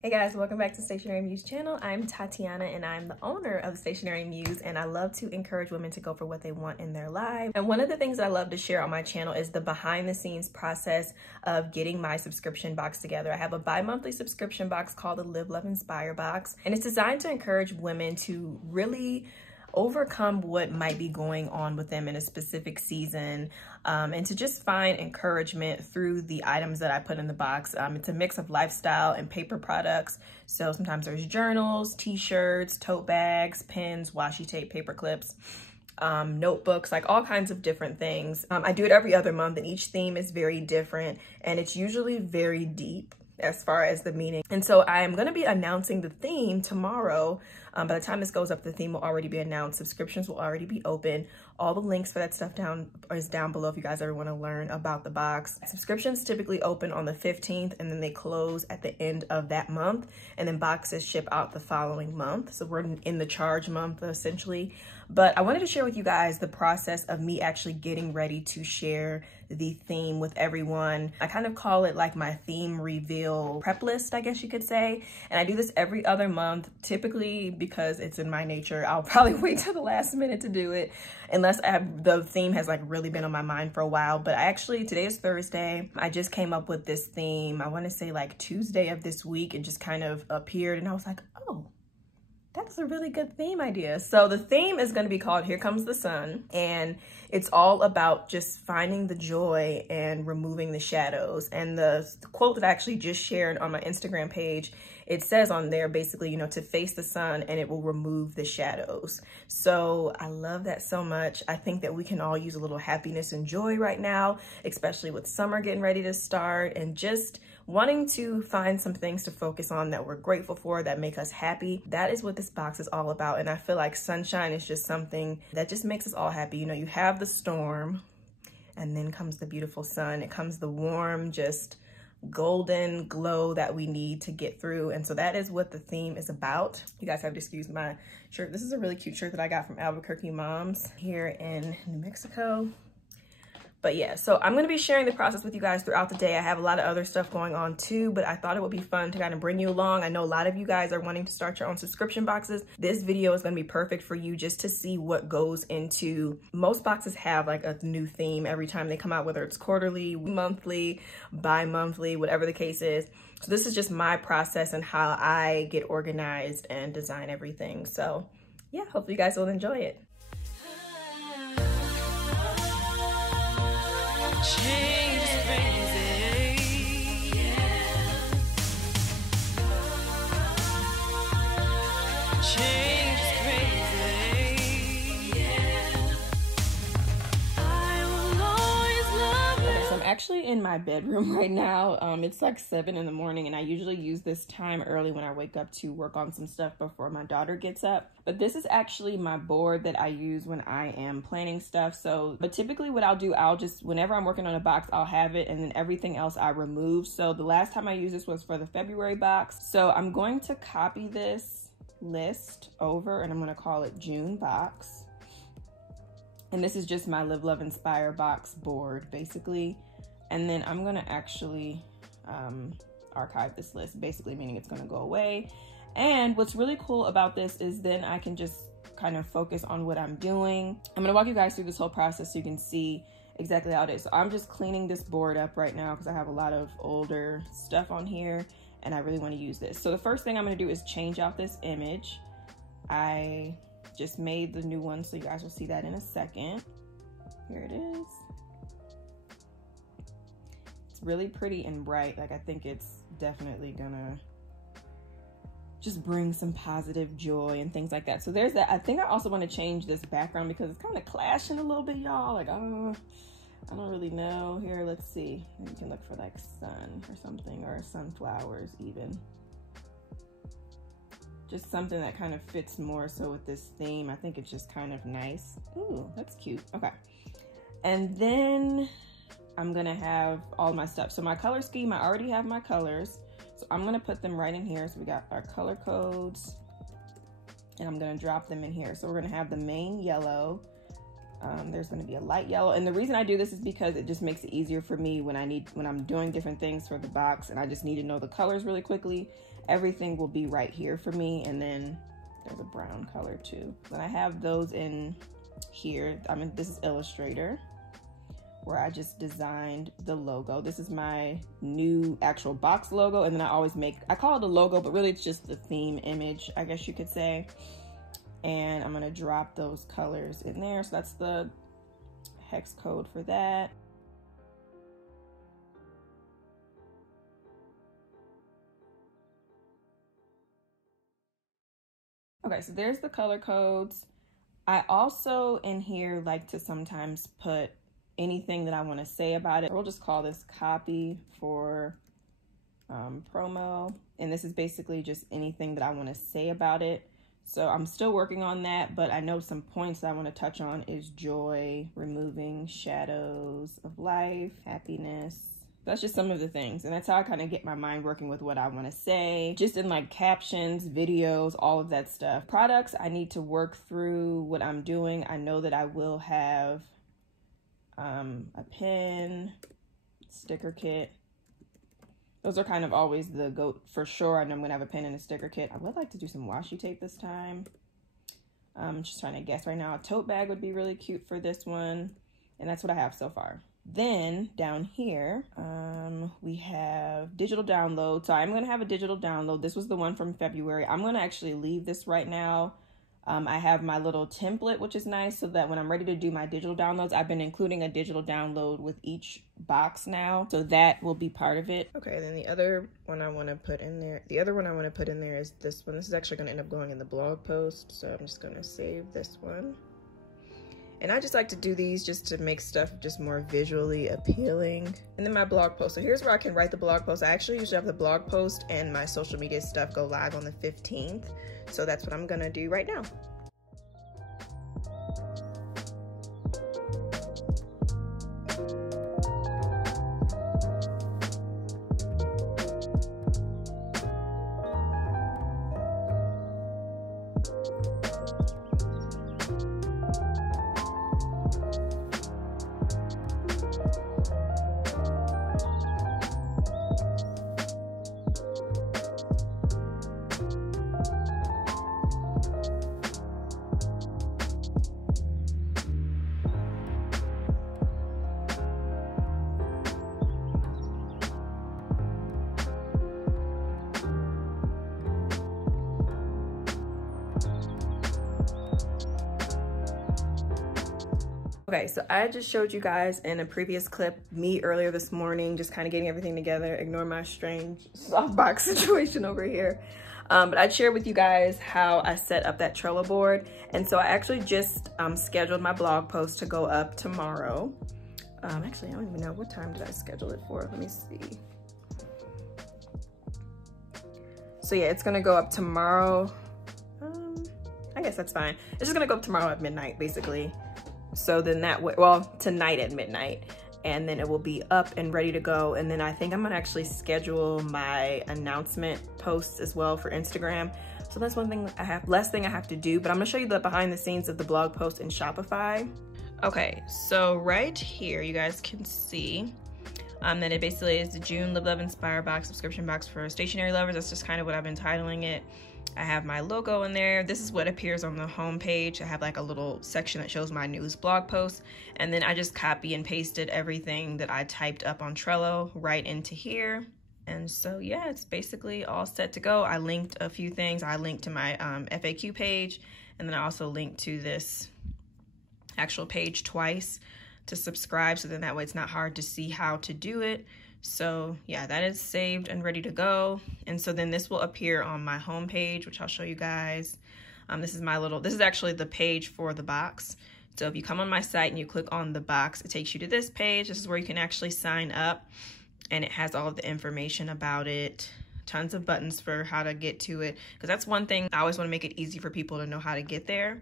Hey guys, welcome back to Stationary Muse channel. I'm Tatiana and I'm the owner of Stationary Muse, and I love to encourage women to go for what they want in their lives. And one of the things I love to share on my channel is the behind the scenes process of getting my subscription box together. I have a bi-monthly subscription box called the Live, Love, Inspire box, and it's designed to encourage women to really overcome what might be going on with them in a specific season, and to just find encouragement through the items that I put in the box. It's a mix of lifestyle and paper products. So sometimes there's journals, t-shirts, tote bags, pens, washi tape, paper clips, notebooks, like all kinds of different things. I do it every other month and each theme is very different and it's usually very deep as far as the meaning. And so I'm going to be announcing the theme tomorrow. By the time this goes up, the theme will already be announced. Subscriptions will already be open. All the links for that stuff is down below if you guys ever want to learn about the box. Subscriptions typically open on the 15th and then they close at the end of that month. And then boxes ship out the following month. So we're in the charge month essentially. But I wanted to share with you guys the process of me actually getting ready to share the theme with everyone. I kind of call it like my theme reveal prep list, I guess you could say. And I do this every other month, typically because it's in my nature. I'll probably wait till the last minute to do it unless the theme has like really been on my mind for a while. But today is Thursday. I just came up with this theme, I want to say like Tuesday of this week. It just kind of appeared and I was like, oh, that's a really good theme idea. So the theme is going to be called Here Comes the Sun, and it's all about just finding the joy and removing the shadows. And the quote that I actually just shared on my Instagram page, it says on there basically, to face the sun and it will remove the shadows. So I love that so much. I think that we can all use a little happiness and joy right now, especially with summer getting ready to start, and just wanting to find some things to focus on that we're grateful for, that make us happy. That is what this box is all about. And I feel like sunshine is just something that just makes us all happy. You have the storm and then comes the beautiful sun. It comes the warm, just golden glow that we need to get through. And so that is what the theme is about. You guys have to excuse my shirt. This is a really cute shirt that I got from Albuquerque Moms here in New Mexico. But yeah, so I'm going to be sharing the process with you guys throughout the day. I have a lot of other stuff going on too, but I thought it would be fun to kind of bring you along. I know a lot of you guys are wanting to start your own subscription boxes. This video is going to be perfect for you just to see what goes into. Most boxes have like a new theme every time they come out, whether it's quarterly, monthly, bi-monthly, whatever the case is. So this is just my process and how I get organized and design everything. So yeah, hopefully you guys will enjoy it. Change is crazy, yeah. Change is crazy, yeah. I will always love you. Okay, so I'm actually in my bedroom right now. It's like 7 in the morning and I usually use this time early when I wake up to work on some stuff before my daughter gets up. But this is actually my board that I use when I am planning stuff. But typically what I'll do, whenever I'm working on a box, I'll have it and then everything else I remove. So the last time I used this was for the February box. So I'm going to copy this list over and I'm going to call it June box. And this is just my Live, Love, Inspire box board basically. And then I'm going to actually archive this list, basically meaning it's going to go away. And what's really cool about this is then I can just kind of focus on what I'm doing. I'm going to walk you guys through this whole process so you can see exactly how it is. So I'm just cleaning this board up right now because I have a lot of older stuff on here and I really want to use this. So the first thing I'm going to do is change out this image. I just made the new one, so you guys will see that in a second. Here it is. It's really pretty and bright. Like I think it's definitely gonna just bring some positive joy and things like that. So there's that. I think I also want to change this background because it's kind of clashing a little bit, y'all. Like I don't really know. Here, let's see. You can look for like sun or something, or sunflowers even. Just something that kind of fits more so with this theme. I think it's just kind of nice. Ooh, that's cute. Okay. And then I'm gonna have all my stuff. So my color scheme, I already have my colors. So I'm gonna put them right in here. So we got our color codes and I'm gonna drop them in here. So we're gonna have the main yellow. There's gonna be a light yellow. And the reason I do this is because it just makes it easier for me when I'm doing different things for the box and I just need to know the colors really quickly. everything will be right here for me. And then there's a brown color too. Then I have those in here. I mean, this is Illustrator, where I just designed the logo. This is my new actual box logo. And then I call it a logo, but really it's just the theme image, I guess you could say. And I'm gonna drop those colors in there. So that's the hex code for that. Okay, so there's the color codes. I also in here like to sometimes put anything that I want to say about it. We'll just call this copy for promo. And this is basically just anything that I want to say about it. So I'm still working on that, but I know some points that I want to touch on is joy, removing shadows of life, happiness. That's just some of the things. And that's how I kind of get my mind working with what I want to say, just in like captions, videos, all of that stuff. Products, I need to work through what I'm doing. I know that I will have a pen, sticker kit. Those are kind of always the go for sure. I know I'm gonna have a pen and a sticker kit. I would like to do some washi tape this time. I'm just trying to guess right now. A tote bag would be really cute for this one. And that's what I have so far. Then down here, we have digital download. So I'm gonna have a digital download. This was the one from February. I'm gonna actually leave this right now. I have my little template, which is nice, so that when I'm ready to do my digital downloads, I've been including a digital download with each box now. So that will be part of it. Okay, then the other one I want to put in there, is this one. This is actually going to end up going in the blog post. So I'm just going to save this one. And I just like to do these just to make stuff just more visually appealing. And then my blog post. So here's where I can write the blog post. I actually usually have the blog post and my social media stuff go live on the 15th. So that's what I'm gonna do right now. Okay, so I just showed you guys in a previous clip me earlier this morning, just kind of getting everything together. Ignore my strange softbox situation over here. But I'd share with you guys how I set up that Trello board. And so I actually just scheduled my blog post to go up tomorrow. Actually, I don't even know, what time did I schedule it for? Let me see. So yeah, it's gonna go up tomorrow. I guess that's fine. It's just gonna go up tomorrow at midnight, basically. So then that way, well, tonight at midnight, and then it will be up and ready to go. And then I think I'm gonna actually schedule my announcement posts as well for Instagram. So that's one thing last thing I have to do, but I'm gonna show you the behind the scenes of the blog post in Shopify. Okay, so right here, you guys can see that it basically is the June Live Love Inspire box, subscription box for stationery lovers. That's just kind of what I've been titling it. I have my logo in there. This is what appears on the home page. I have like a little section that shows my newest blog post. And then I just copy and pasted everything that I typed up on Trello right into here. And so yeah, it's basically all set to go. I linked a few things. I linked to my FAQ page, and then I also linked to this actual page twice to subscribe, so then that way it's not hard to see how to do it. So yeah, that is saved and ready to go. And so then this will appear on my home page, which I'll show you guys. This is actually the page for the box. So if you come on my site and you click on the box, it takes you to this page. This is where you can actually sign up, and it has all of the information about it, tons of buttons for how to get to it. Because that's one thing, I always want to make it easy for people to know how to get there.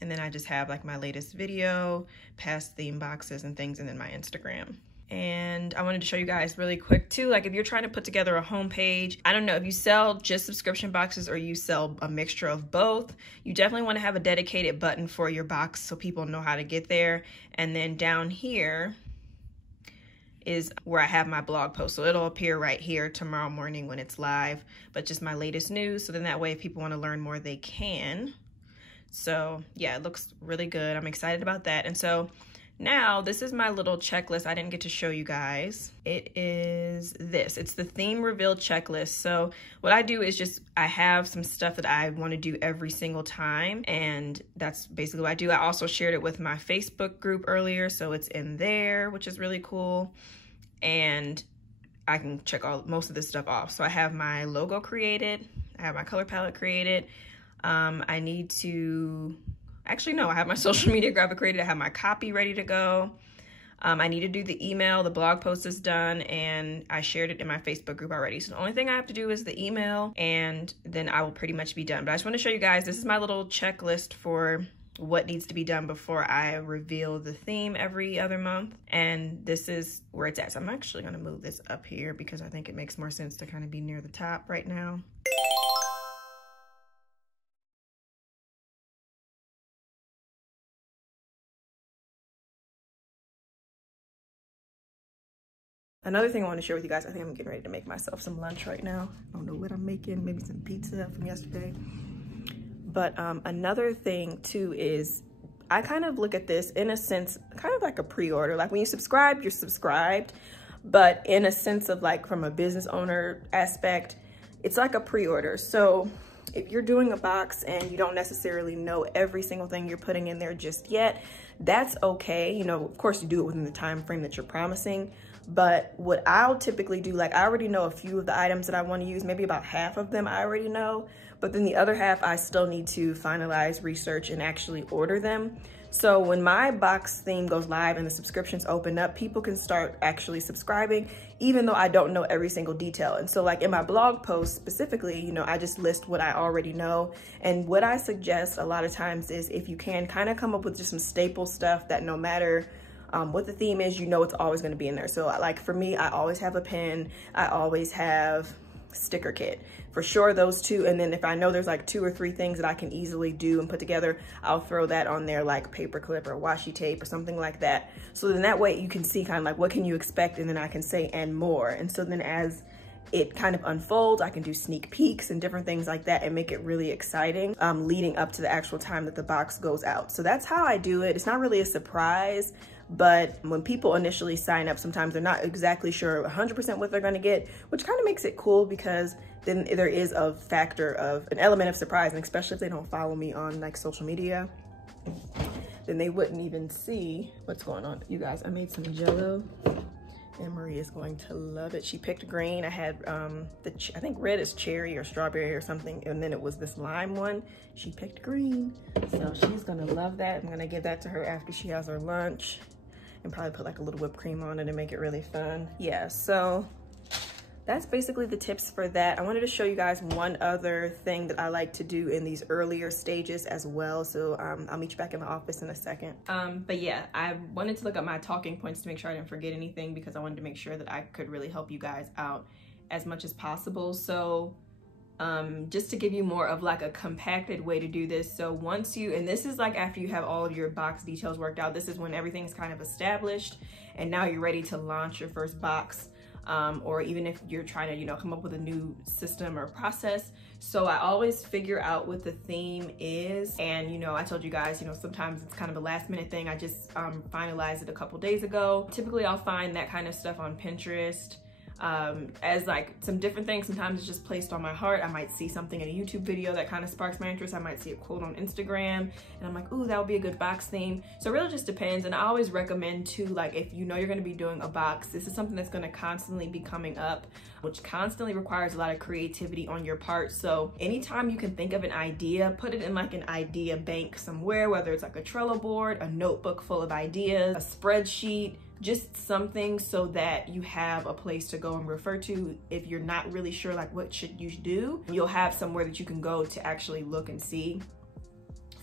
And then I just have like my latest video, past theme boxes and things, and then my Instagram. And I wanted to show you guys really quick too, like if you're trying to put together a home page, I don't know if you sell just subscription boxes or you sell a mixture of both, you definitely want to have a dedicated button for your box so people know how to get there. And then down here is where I have my blog post. So it'll appear right here tomorrow morning when it's live, but just my latest news. So then that way if people want to learn more, they can. So yeah, it looks really good. I'm excited about that. And so now this is my little checklist I didn't get to show you guys. It is this. It's the theme reveal checklist. So what I do is just, I have some stuff that I want to do every single time, and that's basically what I do. I also shared it with my Facebook group earlier, so it's in there, which is really cool. And I can check most of this stuff off. So I have my logo created, I have my color palette created. I need to, actually no, I have my social media graphic created, I have my copy ready to go. I need to do the email, the blog post is done, and I shared it in my Facebook group already. So the only thing I have to do is the email, and then I will pretty much be done. But I just want to show you guys, this is my little checklist for what needs to be done before I reveal the theme every other month. And this is where it's at. So I'm actually going to move this up here because I think it makes more sense to kind of be near the top right now. Another thing I want to share with you guys, I think I'm getting ready to make myself some lunch right now. I don't know what I'm making, maybe some pizza from yesterday. But another thing too is I kind of look at this in a sense, kind of like a pre-order. Like when you subscribe, you're subscribed. But in a sense of like from a business owner aspect, it's like a pre-order. So if you're doing a box and you don't necessarily know every single thing you're putting in there just yet, that's okay. You know, of course you do it within the time frame that you're promising. But what I'll typically do, like I already know a few of the items that I want to use, maybe about half of them I already know, but then the other half I still need to finalize, research, and actually order them. So when my box theme goes live and the subscriptions open up, people can start actually subscribing, even though I don't know every single detail. And so like in my blog post specifically, you know, I just list what I already know. And what I suggest a lot of times is if you can kind of come up with just some staple stuff that no matter what the theme is, you know it's always going to be in there. So like for me, I always have a pen, I always have sticker kit, for sure those two. And then if I know there's like 2 or 3 things that I can easily do and put together, I'll throw that on there, like paper clip or washi tape or something like that. So then that way you can see kind of like what can you expect, and then I can say and more. And so then as it kind of unfolds, I can do sneak peeks and different things like that and make it really exciting leading up to the actual time that the box goes out. So that's how I do it. It's not really a surprise, but when people initially sign up, sometimes they're not exactly sure 100% what they're going to get, which kind of makes it cool because then there is a factor of an element of surprise. And especially if they don't follow me on like social media, then they wouldn't even see what's going on. You guys, I made some Jell-O and Marie is going to love it. She picked green. I had I think red is cherry or strawberry or something, and then it was this lime one. She picked green, so she's gonna love that. I'm gonna give that to her after she has her lunch, and probably put like a little whipped cream on it and make it really fun. Yeah, so that's basically the tips for that. I wanted to show you guys one other thing that I like to do in these earlier stages as well. So I'll meet you back in the office in a second. But yeah, I wanted to look up my talking points to make sure I didn't forget anything, because I wanted to make sure that I could really help you guys out as much as possible. So just to give you more of like a compacted way to do this. So once you, and this is like after you have all of your box details worked out, this is when everything's kind of established and now you're ready to launch your first box. Or even if you're trying to, you know, come up with a new system or process. So I always figure out what the theme is. And, you know, I told you guys, you know, sometimes it's kind of a last minute thing. I just finalized it a couple days ago. Typically I'll find that kind of stuff on Pinterest. As like some different things. Sometimes it's just placed on my heart. I might see something in a YouTube video that kind of sparks my interest. I might see a quote on Instagram and I'm like, ooh, that would be a good box theme. So it really just depends. And I always recommend too, like if you know you're going to be doing a box, this is something that's going to constantly be coming up, which constantly requires a lot of creativity on your part. So anytime you can think of an idea, put it in like an idea bank somewhere, whether it's like a Trello board, a notebook full of ideas, a spreadsheet, just something so that you have a place to go and refer to if you're not really sure like what should you do. You'll have somewhere that you can go to actually look and see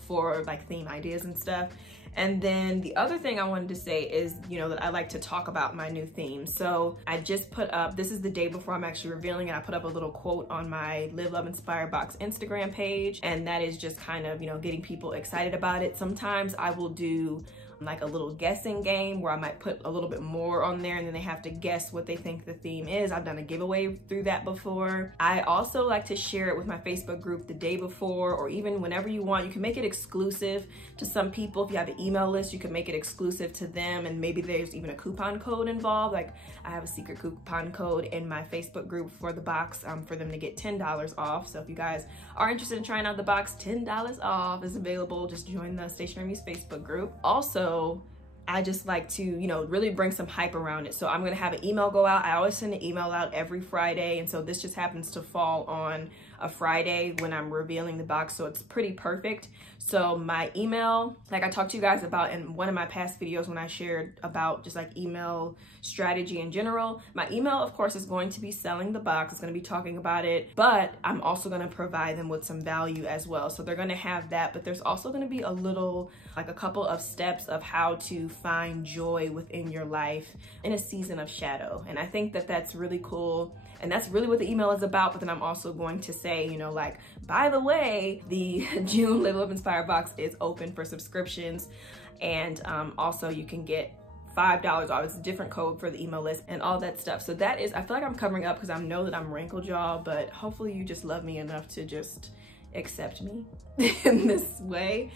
for like theme ideas and stuff. And then the other thing I wanted to say is, you know, that I like to talk about my new theme. So I just put up, this is the day before I'm actually revealing it, I put up a little quote on my Live, Love, Inspire Box Instagram page. And that is just kind of, you know, getting people excited about it. Sometimes I will do like a little guessing game where I might put a little bit more on there and then they have to guess what they think the theme is. I've done a giveaway through that before. I also like to share it with my Facebook group the day before, or even whenever you want. You can make it exclusive to some people. If you have an email list, you can make it exclusive to them, and maybe there's even a coupon code involved. Like I have a secret coupon code in my Facebook group for the box for them to get $10 off. So if you guys are interested in trying out the box, $10 off is available. Just join the Stationery Muse Facebook group. Also, I just like to, you know, really bring some hype around it. So I'm gonna have an email go out. I always send an email out every Friday, and so this just happens to fall on a Friday when I'm revealing the box, so it's pretty perfect. So my email, like I talked to you guys about in one of my past videos when I shared about just like email strategy in general, my email of course is going to be selling the box. It's going to be talking about it, but I'm also going to provide them with some value as well. So they're going to have that, but there's also going to be a little, like a couple of steps of how to find joy within your life in a season of shadow. And I think that that's really cool. And that's really what the email is about. But then I'm also going to say, you know, like, by the way, the June Live Love Inspire box is open for subscriptions. And also you can get $5 off. It's a different code for the email list and all that stuff. So that is, I feel like I'm covering up because I know that I'm wrinkled, y'all, but hopefully you just love me enough to just accept me in this way.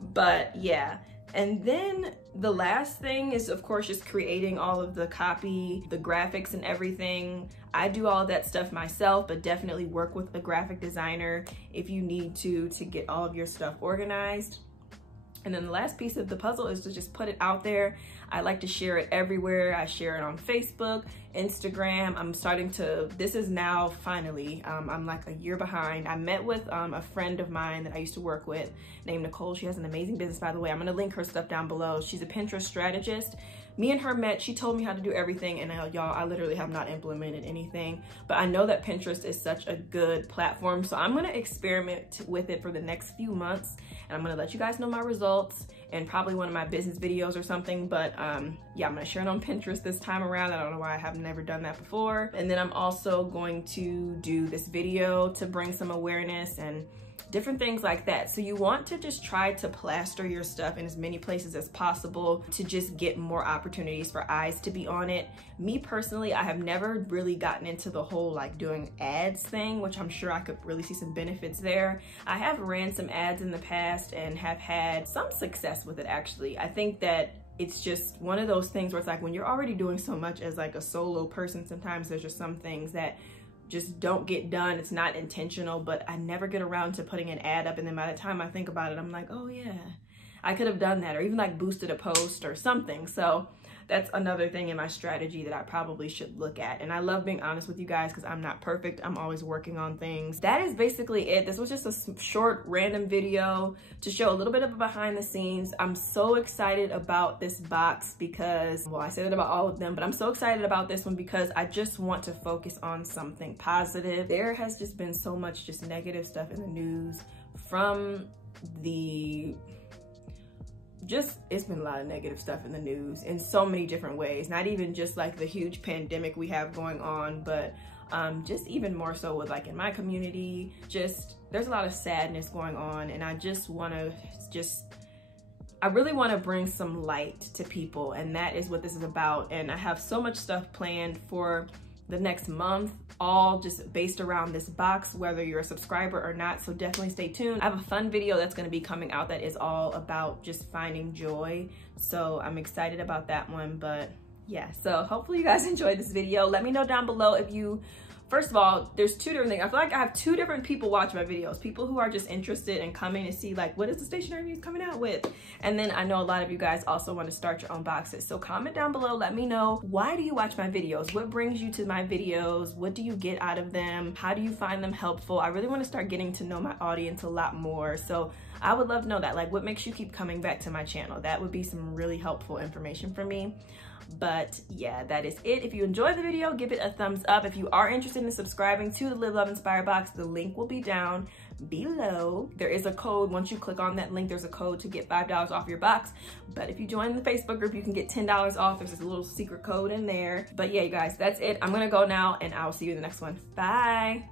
But yeah. And then the last thing is, of course, just creating all of the copy, the graphics and everything. I do all of that stuff myself, but definitely work with a graphic designer if you need to get all of your stuff organized. And then the last piece of the puzzle is to just put it out there. I like to share it everywhere. I share it on Facebook, Instagram. I'm starting to, this is now finally, I'm like a year behind. I met with a friend of mine that I used to work with named Nicole. She has an amazing business, by the way. I'm gonna link her stuff down below. She's a Pinterest strategist. Me and her met, she told me how to do everything, and y'all, I literally have not implemented anything, but I know that Pinterest is such a good platform, so I'm gonna experiment with it for the next few months, and I'm gonna let you guys know my results and probably one of my business videos or something. But yeah, I'm gonna share it on Pinterest this time around. I don't know why I have never done that before. And then I'm also going to do this video to bring some awareness and different things like that. So you want to just try to plaster your stuff in as many places as possible to just get more opportunities for eyes to be on it. Me personally, I have never really gotten into the whole like doing ads thing, which I'm sure I could really see some benefits there. I have ran some ads in the past and have had some success with it actually. I think that it's just one of those things where it's like when you're already doing so much as like a solo person, sometimes there's just some things that just don't get done. It's not intentional, but I never get around to putting an ad up, and then by the time I think about it, I'm like, oh yeah, I could have done that, or even like boosted a post or something. So that's another thing in my strategy that I probably should look at. And I love being honest with you guys because I'm not perfect. I'm always working on things. That is basically it. This was just a short random video to show a little bit of behind the scenes. I'm so excited about this box because, well, I said it about all of them, but I'm so excited about this one because I just want to focus on something positive. There has just been so much just negative stuff in the news from the it's been a lot of negative stuff in the news in so many different ways, not even just like the huge pandemic we have going on, but just even more so with like in my community, just there's a lot of sadness going on, and I just want to I really want to bring some light to people, and that is what this is about. And I have so much stuff planned for the next month, all just based around this box, whether you're a subscriber or not. So definitely stay tuned. I have a fun video that's going to be coming out that is all about just finding joy. So I'm excited about that one. But yeah, so hopefully you guys enjoyed this video. Let me know down below if you, first of all, there's two different things. I feel like I have two different people watch my videos. People who are just interested in coming to see like, what is the Stationery Muse coming out with? And then I know a lot of you guys also want to start your own boxes. So comment down below, let me know, why do you watch my videos? What brings you to my videos? What do you get out of them? How do you find them helpful? I really want to start getting to know my audience a lot more. So I would love to know that, like, what makes you keep coming back to my channel? That would be some really helpful information for me. But yeah, that is it. If you enjoyed the video, give it a thumbs up. If you are interested in subscribing to the Live Love Inspire box, the link will be down below. There is a code. Once you click on that link, there's a code to get $5 off your box. But if you join the Facebook group, you can get $10 off. There's this little secret code in there. But yeah, you guys, that's it. I'm gonna go now, and I'll see you in the next one. Bye.